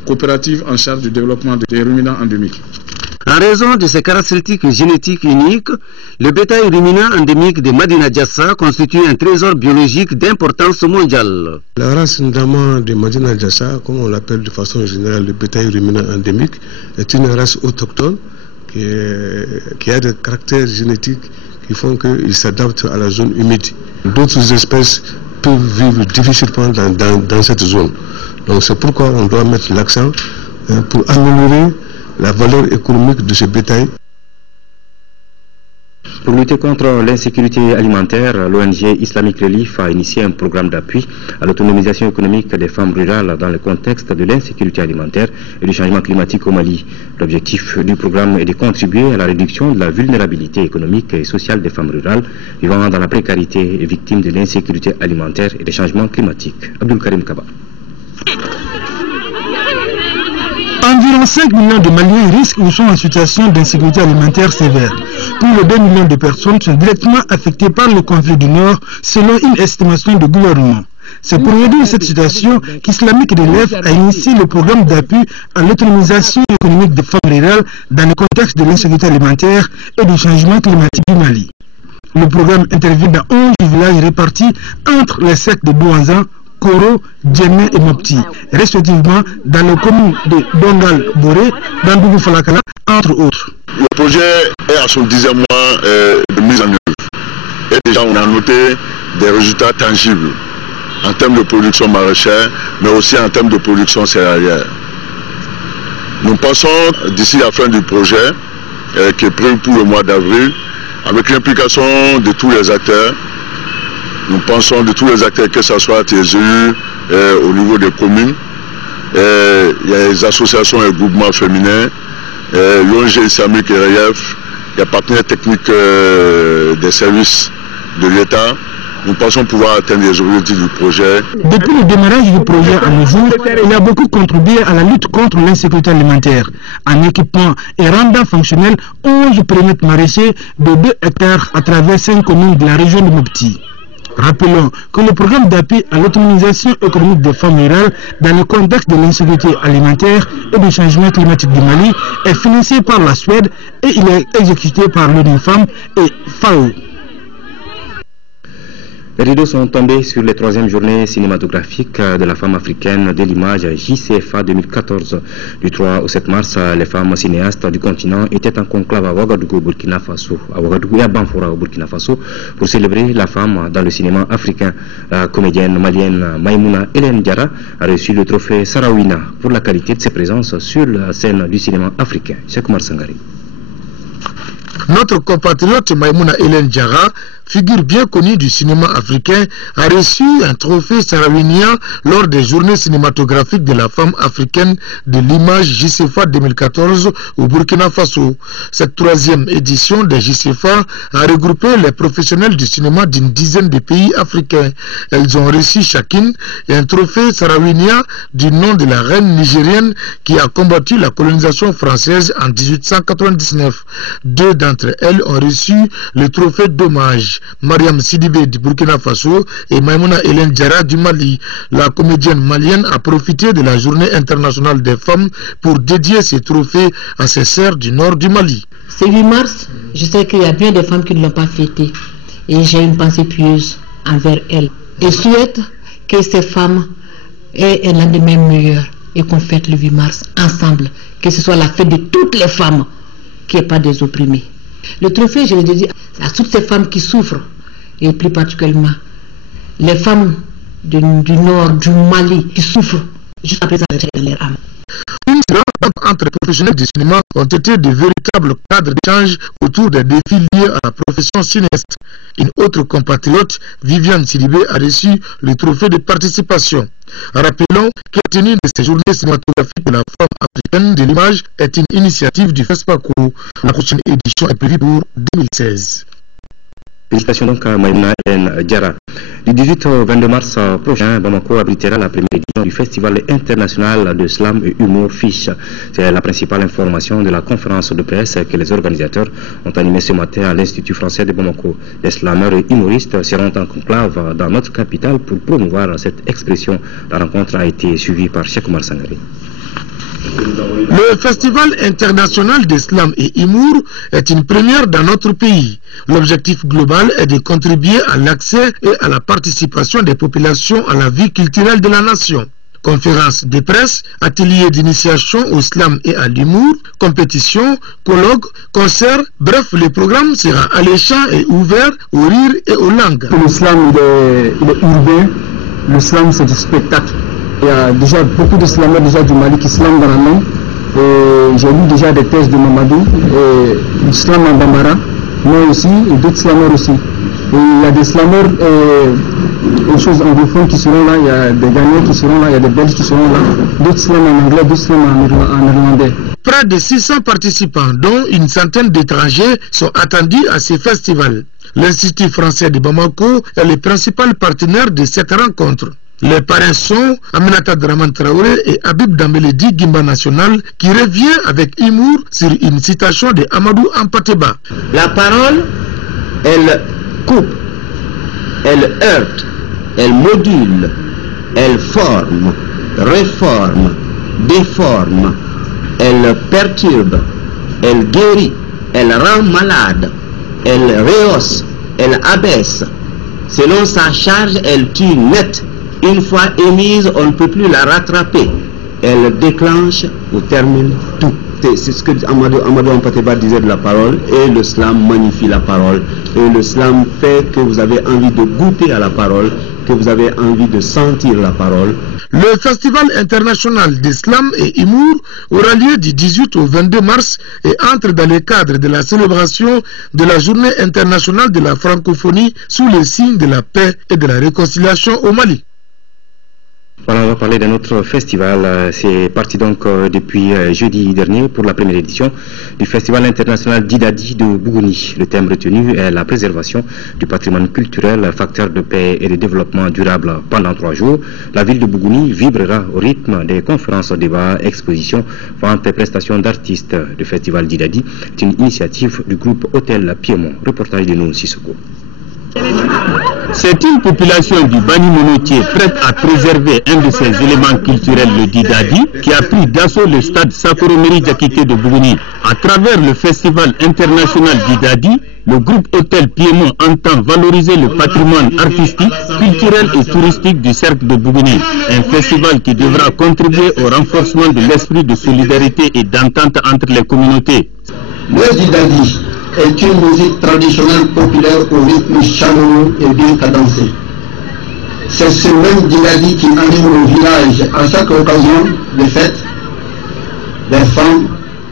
coopératives en charge du développement des ruminants endémiques. En raison de ses caractéristiques génétiques uniques, le bétail ruminant endémique de Madina Diassa constitue un trésor biologique d'importance mondiale. La race notamment de Madina Diassa, comme on l'appelle de façon générale le bétail ruminant endémique, est une race autochtone qui a des caractères génétiques qui font qu'il s'adapte à la zone humide. D'autres espèces peuvent vivre difficilement dans cette zone. Donc c'est pourquoi on doit mettre l'accent pour améliorer la valeur économique de ce bétail. Pour lutter contre l'insécurité alimentaire, l'ONG Islamic Relief a initié un programme d'appui à l'autonomisation économique des femmes rurales dans le contexte de l'insécurité alimentaire et du changement climatique au Mali. L'objectif du programme est de contribuer à la réduction de la vulnérabilité économique et sociale des femmes rurales vivant dans la précarité et victimes de l'insécurité alimentaire et des changements climatiques. Abdul Karim Kaba. Environ 5 millions de Maliens risquent ou sont en situation d'insécurité alimentaire sévère. Plus de 2 millions de personnes sont directement affectées par le conflit du Nord, selon une estimation du gouvernement. C'est pour réduire cette situation qu'Islamic Relief a initié le programme d'appui à l'autonomisation économique des femmes rurales dans le contexte de l'insécurité alimentaire et du changement climatique du Mali. Le programme intervient dans 11 villages répartis entre les sectes de Bouanzan, Koro, Djemé et Mopti, respectivement dans les communes de Dongal-Boré, Dandougou Falakala, entre autres. Le projet est à son 10e mois de mise en œuvre. Et déjà, on a noté des résultats tangibles en termes de production maraîchère, mais aussi en termes de production céréalière. Nous pensons, d'ici la fin du projet, qui est prévu pour le mois d'avril, avec l'implication de tous les acteurs, nous pensons de tous les acteurs, que ce soit TSU, au niveau des communes, il y a les associations et groupements féminins, l'ONG Islamic Relief, les partenaires techniques des services de l'État. Nous pensons pouvoir atteindre les objectifs du projet. Depuis le démarrage du projet à nos jours, il a beaucoup contribué à la lutte contre l'insécurité alimentaire, en équipant et rendant fonctionnels 11 périmètres maraîchers de 2 hectares à travers 5 communes de la région de Mopti. Rappelons que le programme d'appui à l'autonomisation économique des femmes rurales dans le contexte de l'insécurité alimentaire et du changement climatique du Mali est financé par la Suède et il est exécuté par l'ONU Femmes et FAO. Les rideaux sont tombés sur les 3e journées cinématographiques de la femme africaine de l'image JCFA 2014. Du 3 au 7 mars, les femmes cinéastes du continent étaient en conclave à Ouagadougou, Burkina Faso, à Ouagadougou et à Banfora, au Burkina Faso, pour célébrer la femme dans le cinéma africain. La comédienne malienne Maïmouna Hélène Diarra a reçu le trophée Sarawina pour la qualité de ses présences sur la scène du cinéma africain. Cheikh Oumar Sangari. Notre compatriote Maïmouna Hélène Diarra, figure bien connue du cinéma africain, a reçu un trophée sarawinien lors des journées cinématographiques de la femme africaine de l'image JCFA 2014 au Burkina Faso. Cette 3e édition des JCFA a regroupé les professionnels du cinéma d'une dizaine de pays africains. Elles ont reçu chacune un trophée sarawinien du nom de la reine nigérienne qui a combattu la colonisation française en 1899. 2 d'entre elles ont reçu le trophée d'hommage. Mariam Sidibé du Burkina Faso et Maïmouna Hélène Diarra du Mali. La comédienne malienne a profité de la journée internationale des femmes pour dédier ces trophées à ses sœurs du nord du Mali. Ce 8 mars, je sais qu'il y a bien des femmes qui ne l'ont pas fêté et j'ai une pensée pieuse envers elles. Et souhaite que ces femmes aient un lendemain meilleur et qu'on fête le 8 mars ensemble, que ce soit la fête de toutes les femmes, qu'il n'y ait pas des opprimés. Le trophée, je le dis à toutes ces femmes qui souffrent, et plus particulièrement les femmes du nord, du Mali, qui souffrent jusqu'à présent dans leur âme. Une rencontre entre professionnels du cinéma ont été de véritables cadres d'échange autour des défis liés à la profession cinéaste. Une autre compatriote, Viviane Sidibé, a reçu le trophée de participation. Rappelons que la tenue de ces journées cinématographiques de la femme africaine de l'image est une initiative du FESPACO. La prochaine édition est prévue pour 2016. Félicitations donc à Maïmouna Hélène Diarra. Du 18 au 22 mars prochain, Bamako abritera la première édition du Festival international de slam et humour FISH. C'est la principale information de la conférence de presse que les organisateurs ont animée ce matin à l'Institut français de Bamako. Les slameurs et humoristes seront en conclave dans notre capitale pour promouvoir cette expression. La rencontre a été suivie par Cheikh Oumar Sangari. Le Festival international de slam et humour est une première dans notre pays. L'objectif global est de contribuer à l'accès et à la participation des populations à la vie culturelle de la nation. Conférences de presse, ateliers d'initiation au slam et à l'humour, compétitions, colloques, concerts, bref, le programme sera alléchant et ouvert au rire et aux langues. Le slam il est urbain, le slam c'est du spectacle. Il y a déjà beaucoup de slameurs déjà du Mali qui slament dans la langue. J'ai lu déjà des thèses de Mamadou, du slam en Bambara, moi aussi, et d'autres slameurs aussi. Et il y a des slameurs, des choses anglophones qui seront là, il y a des Ghanéens qui seront là, il y a des Belges qui seront là, d'autres slams en anglais, d'autres slams en néerlandais. Près de 600 participants, dont une centaine d'étrangers, sont attendus à ces festivals. L'Institut français de Bamako est le principal partenaire de cette rencontre. Les parrains sont Aminata Draman Traoré et Habib Dambeledi Gimba National qui revient avec humour sur une citation de Amadou Ampateba. La parole, elle coupe, elle heurte, elle module, elle forme, réforme, déforme, elle perturbe, elle guérit, elle rend malade, elle rehausse, elle abaisse. Selon sa charge, elle tue net. Une fois émise, on ne peut plus la rattraper. Elle déclenche ou termine tout. C'est ce que Amadou Ampateba disait de la parole. Et le slam magnifie la parole. Et le slam fait que vous avez envie de goûter à la parole, que vous avez envie de sentir la parole. Le Festival international de slam et humour aura lieu du 18 au 22 mars et entre dans le cadre de la célébration de la Journée internationale de la francophonie sous le signe de la paix et de la réconciliation au Mali. Voilà, on va parler d'un autre festival. C'est parti donc depuis jeudi dernier pour la première édition du Festival international d'Idadi de Bougouni. Le thème retenu est la préservation du patrimoine culturel, facteur de paix et de développement durable. Pendant 3 jours, la ville de Bougouni vibrera au rythme des conférences, débats, expositions, ventes et prestations d'artistes. Le Festival d'Idadi est une initiative du groupe Hôtel Piémont. Reportage de nous, Sissoko. C'est une population du Bani Monotier prête à préserver un de ses éléments culturels, le Didadi, qui a pris d'assaut le stade Sakoromeri Diakité de Bougouni. À travers le festival international Didadi, le groupe Hôtel Piémont entend valoriser le patrimoine artistique, culturel et touristique du cercle de Bougouni. Un festival qui devra contribuer au renforcement de l'esprit de solidarité et d'entente entre les communautés. Le Didadi est une musique traditionnelle populaire au rythme chaleureux et bien cadencé. C'est ce même Didadi qui anime le village à chaque occasion de fête. Des femmes,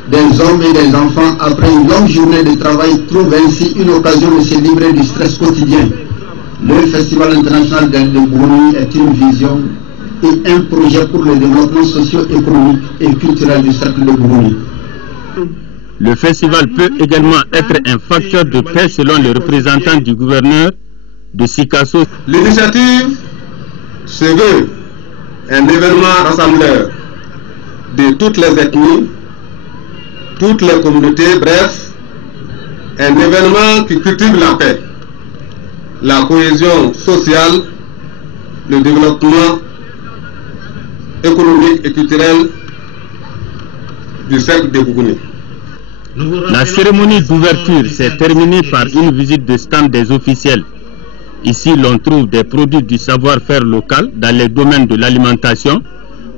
des hommes et des enfants, après une longue journée de travail, trouvent ainsi une occasion de se libérer du stress quotidien. Le Festival international de Bougouni est une vision et un projet pour le développement socio-économique et culturel du cercle de Bougouni. Le festival peut également être un facteur de paix selon le représentant du gouverneur de Sikasso. L'initiative se veut un événement rassembleur de toutes les ethnies, toutes les communautés, bref, un événement qui cultive la paix, la cohésion sociale, le développement économique et culturel du cercle de Bougouni. La cérémonie d'ouverture s'est terminée par une visite de stand des officiels. Ici, l'on trouve des produits du savoir-faire local dans les domaines de l'alimentation,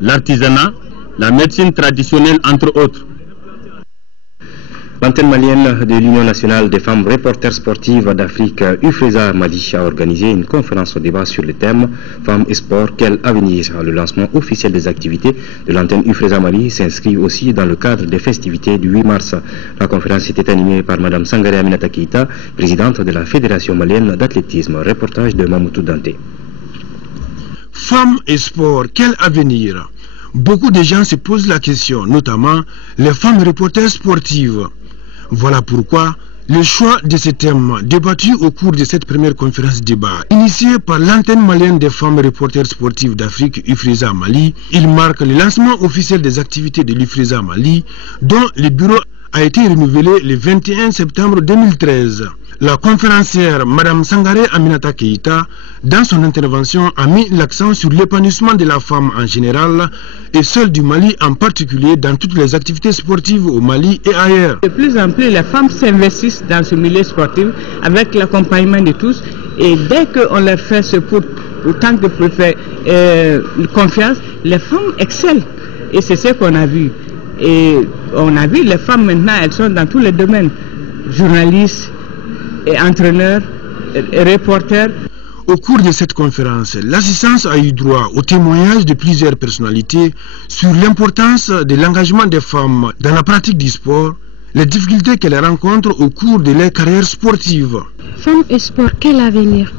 l'artisanat, la médecine traditionnelle, entre autres. L'antenne malienne de l'Union nationale des femmes reporters sportives d'Afrique, UFRESA Mali, a organisé une conférence au débat sur le thème Femmes et sport, quel avenir? Le lancement officiel des activités de l'antenne UFRESA Mali s'inscrit aussi dans le cadre des festivités du 8 mars. La conférence était animée par Mme Sangaré Aminata Keïta, présidente de la Fédération malienne d'athlétisme. Reportage de Mamoutou Dante. Femmes et sport, quel avenir? Beaucoup de gens se posent la question, notamment les femmes reporters sportives. Voilà pourquoi le choix de ce thème débattu au cours de cette première conférence débat, initiée par l'antenne malienne des femmes reporters sportives d'Afrique, UFRESA Mali, il marque le lancement officiel des activités de l'UFRESA Mali, dont le bureau a été renouvelé le 21 septembre 2013. La conférencière Mme Sangaré Aminata Keïta, dans son intervention, a mis l'accent sur l'épanouissement de la femme en général et celle du Mali en particulier dans toutes les activités sportives au Mali et ailleurs. De plus en plus, les femmes s'investissent dans ce milieu sportif avec l'accompagnement de tous et dès qu'on leur fait ce pour autant que pour faire confiance, les femmes excellent et c'est ce qu'on a vu. Et on a vu les femmes maintenant, elles sont dans tous les domaines, journalistes, et entraîneurs, et reporters. Au cours de cette conférence, l'assistance a eu droit au témoignage de plusieurs personnalités sur l'importance de l'engagement des femmes dans la pratique du sport, les difficultés qu'elles rencontrent au cours de leur carrière sportive. Femmes et sport, quel avenir?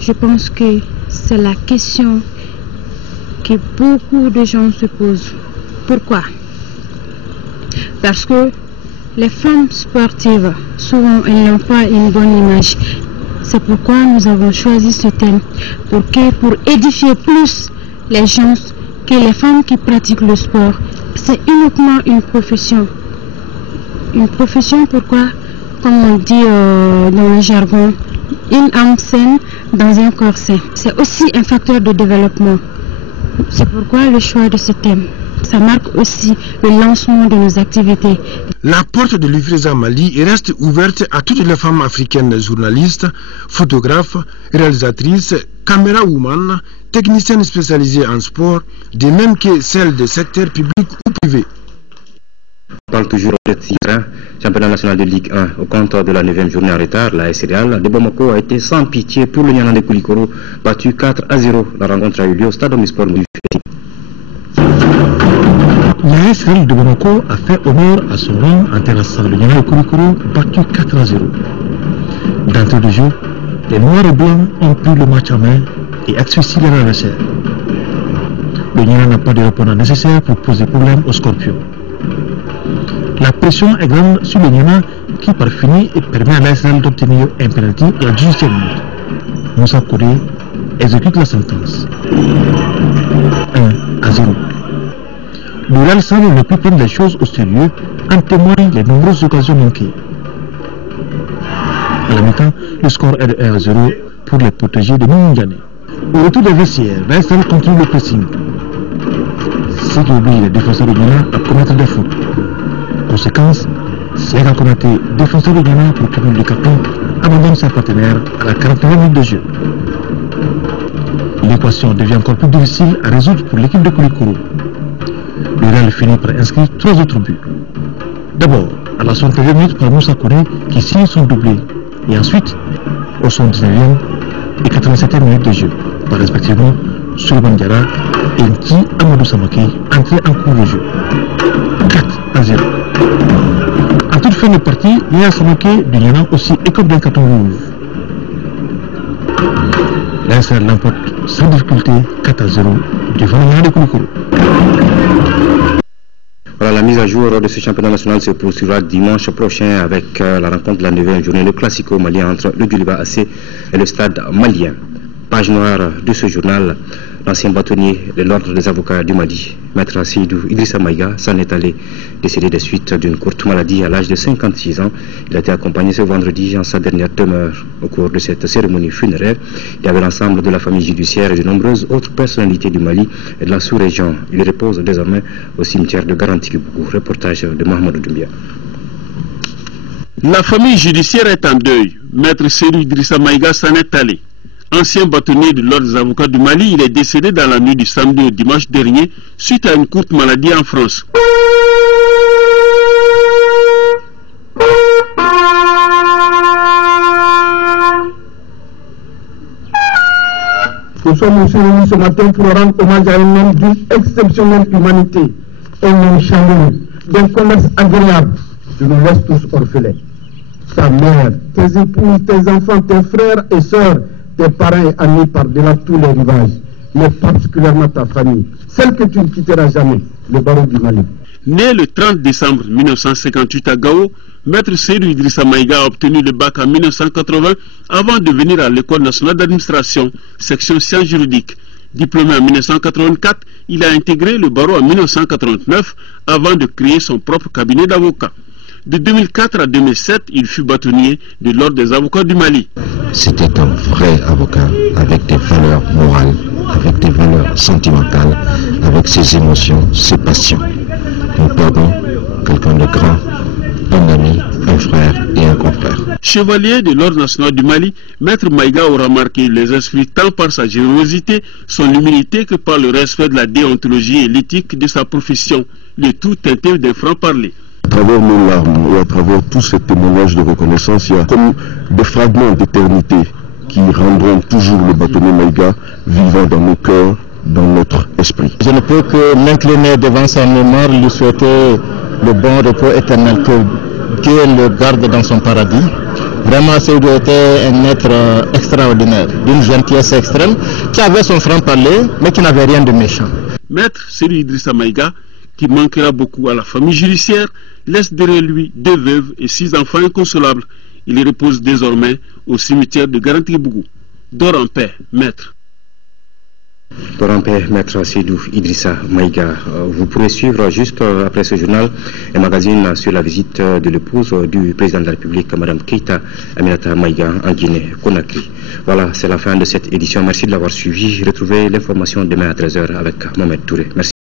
Je pense que c'est la question que beaucoup de gens se posent. Pourquoi? Parce que les femmes sportives, souvent, elles n'ont pas une bonne image. C'est pourquoi nous avons choisi ce thème, pour édifier plus les gens que les femmes qui pratiquent le sport. C'est uniquement une profession. Une profession, pourquoi? Comme on dit dans le jargon, une âme saine dans un corps sain. C'est aussi un facteur de développement. C'est pourquoi le choix de ce thème. Ça marque aussi le lancement de nos activités. La porte de l'UFRESA Mali reste ouverte à toutes les femmes africaines journalistes, photographes, réalisatrices, caméra-woman, techniciennes spécialisées en sport, de même que celles des secteurs publics ou privés. On parle toujours de tir, championnat national de Ligue 1. Au compte de la 9e journée en retard, la AS Real de Bamako a été sans pitié pour le Nianan de Koulikoro, battu 4-0. La rencontre a eu lieu au stade Omnisport Moulifeti. L'AS Real de Bamako a fait honneur à son rang en terrassant le Nianan de Koulikoro, battu 4-0. D'entrée de jeu, les Noirs et Blancs ont pris le match en main et asphyxient leur adversaire. Le Nianan n'a pas de répondant nécessaire pour poser problème aux Scorpions. La pression est grande sur le Nianan qui par fini et permet à l'AS Real d'obtenir un penalty à la 18e minute. Moussa Kouré exécute la sentence. 1-0. Le Real semble ne plus prendre les choses au sérieux, en témoignent les nombreuses occasions manquées. À la mi-temps, le score est de 1-0 pour les protéger de Moundiane. Au retour des vestiaires, l'ASL continue le pressing, ce qui oblige les défenseurs de Ghana à commettre des fautes. Conséquence, Siaka Konaté, défenseur de Ghana pour le du carton, abandonne sa partenaire à la 41e minute de jeu. L'équation devient encore plus difficile à résoudre pour l'équipe de Koulikoro. Le Real finit par inscrire 3 autres buts. D'abord, à la 61e minute par Moussa Koné qui signe son doublé. Et ensuite, au 79e et 87e minute de jeu, par respectivement Souleymane Diarra et Nti Amadou Samaki, entrés en cours de jeu. 4-0. En toute fin de partie, Nia Samaki de Ghana aussi écope d'un carton rouge. L'ASL l'emporte sans difficulté 4-0 devant le Ghana de Koulikoro. Voilà, la mise à jour de ce championnat national se poursuivra dimanche prochain avec la rencontre de la 9e journée, le classico malien entre le Djoliba AC et le stade malien. Page noire de ce journal, l'ancien bâtonnier de l'ordre des avocats du Mali, Maître Seydou Idrissa Maïga, s'en est allé décédé des suites d'une courte maladie à l'âge de 56 ans. Il a été accompagné ce vendredi en sa dernière demeure. Au cours de cette cérémonie funéraire, il y avait l'ensemble de la famille judiciaire et de nombreuses autres personnalités du Mali et de la sous-région. Il repose désormais au cimetière de Garanti-Kibougou. Reportage de Mohamed Doumbia. La famille judiciaire est en deuil. Maître Seydou Idrissa Maïga s'en est allé. Ancien bâtonnier de l'ordre des avocats du Mali, il est décédé dans la nuit du samedi au dimanche dernier suite à une courte maladie en France. Nous sommes aussi réunis ce matin pour rendre hommage à un homme d'une exceptionnelle humanité, un homme chaleureux, d'un commerce agréable. Je nous laisse tous orphelins. Ta mère, tes épouses, tes enfants, tes frères et sœurs, tes parents et amis par-delà tous les rivages, mais particulièrement ta famille, celle que tu ne quitteras jamais, le barreau du Mali. Né le 30 décembre 1958 à Gao, Maître Seydou Idrissa Maïga a obtenu le bac en 1980 avant de venir à l'École nationale d'administration, section sciences juridiques. Diplômé en 1984, il a intégré le barreau en 1989 avant de créer son propre cabinet d'avocats. De 2004 à 2007, il fut bâtonnier de l'ordre des avocats du Mali. C'était un vrai avocat avec des valeurs morales, avec des valeurs sentimentales, avec ses émotions, ses passions. Nous perdons quelqu'un de grand, un ami, un frère et un confrère. Chevalier de l'ordre national du Mali, Maître Maïga aura marqué les esprits tant par sa générosité, son humilité que par le respect de la déontologie et l'éthique de sa profession, le tout teinté d'un franc-parler. À travers nos larmes et à travers tous ces témoignages de reconnaissance, il y a comme des fragments d'éternité qui rendront toujours le bâtonnier Maïga vivant dans nos cœurs, dans notre esprit. Je ne peux que m'incliner devant sa mémoire, lui souhaiter le bon repos éternel, que Dieu le garde dans son paradis. Vraiment, Seydou était un être extraordinaire, d'une gentillesse extrême, qui avait son franc-parler, mais qui n'avait rien de méchant. Maître Seydou Idrissa Maïga, qui manquera beaucoup à la famille judiciaire, laisse derrière lui 2 veuves et 6 enfants inconsolables. Il repose désormais au cimetière de Garanti-Kibougou. Dors en paix, maître. Dors en paix, maître Seydou Idrissa Maïga. Vous pourrez suivre juste après ce journal un magazine sur la visite de l'épouse du président de la République, Mme Keïta Aminata Maïga, en Guinée-Conakry. Voilà, c'est la fin de cette édition. Merci de l'avoir suivi. Retrouvez l'information demain à 13h avec Mohamed Touré. Merci.